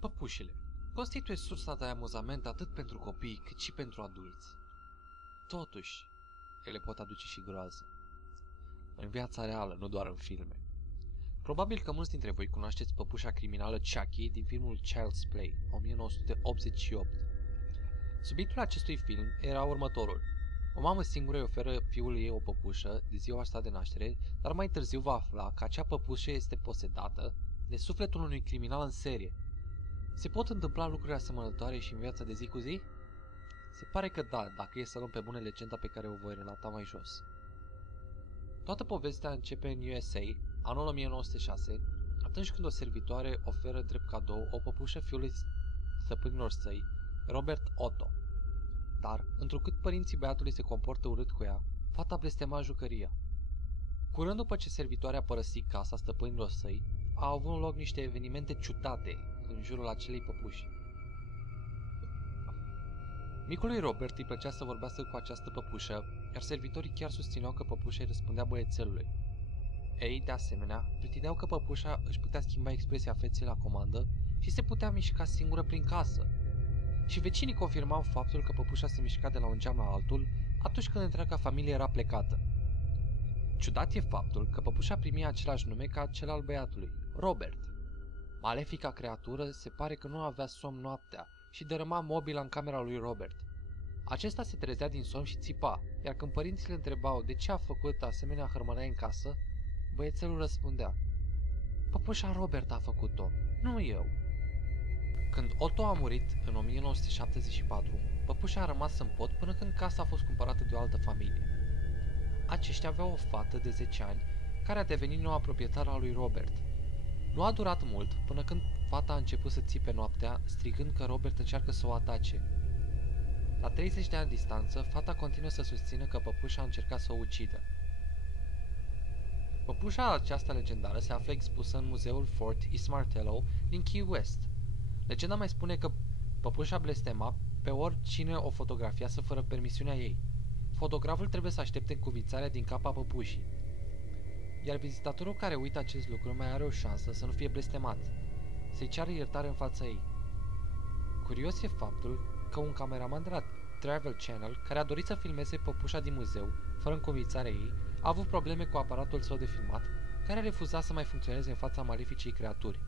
Păpușile constituie sursa de amuzament atât pentru copii cât și pentru adulți. Totuși, ele pot aduce și groază. În viața reală, nu doar în filme. Probabil că mulți dintre voi cunoașteți păpușa criminală Chucky din filmul Child's Play, 1988. Subiectul acestui film era următorul. O mamă singură îi oferă fiului ei o păpușă de ziua sa de naștere, dar mai târziu va afla că acea păpușă este posedată de sufletul unui criminal în serie. Se pot întâmpla lucruri asemănătoare și în viața de zi cu zi? Se pare că da, dacă e să luăm pe bune legenda pe care o voi relata mai jos. Toată povestea începe în USA, anul 1906, atunci când o servitoare oferă drept cadou o păpușă fiului stăpânilor săi, Robert Otto. Dar, întrucât părinții băiatului se comportă urât cu ea, fata blestema jucăria. Curând după ce servitoarea a părăsit casa stăpânilor săi, au avut loc niște evenimente ciudate în jurul acelei păpuși. Micului Robert îi plăcea să vorbească cu această păpușă, iar servitorii chiar susțineau că păpușa îi răspundea băiețelului. Ei, de asemenea, pretindeau că păpușa își putea schimba expresia feței la comandă și se putea mișca singură prin casă. Și vecinii confirmau faptul că păpușa se mișca de la un geam la altul atunci când întreaga familie era plecată. Ciudat e faptul că păpușa primia același nume ca cel al băiatului, Robert. Malefica creatură se pare că nu avea somn noaptea și dărâma mobila în camera lui Robert. Acesta se trezea din somn și țipa, iar când părinții îl întrebau de ce a făcut asemenea hărmănaie în casă, băiețelul răspundea: "Păpușa Robert a făcut-o, nu eu." Când Otto a murit în 1974, păpușa a rămas în pod până când casa a fost cumpărată de o altă familie. Aceștia aveau o fată de 10 ani care a devenit noua proprietară a lui Robert. Nu a durat mult până când fata a început să țipe noaptea, strigând că Robert încearcă să o atace. La 30 de ani distanță, fata continuă să susțină că păpușa a încercat să o ucidă. Păpușa aceasta legendară se află expusă în muzeul Fort East Martello din Key West. Legenda mai spune că păpușa blestema pe oricine o fotografiază fără permisiunea ei. Fotograful trebuie să aștepte încuvițarea din capa păpușii. Iar vizitatorul care uită acest lucru mai are o șansă să nu fie blestemat, să-i ceară iertare în fața ei. Curios e faptul că un cameraman de la Travel Channel, care a dorit să filmeze păpușa din muzeu, fără încuvițarea ei, a avut probleme cu aparatul său de filmat, care a refuzat să mai funcționeze în fața maleficii creaturi.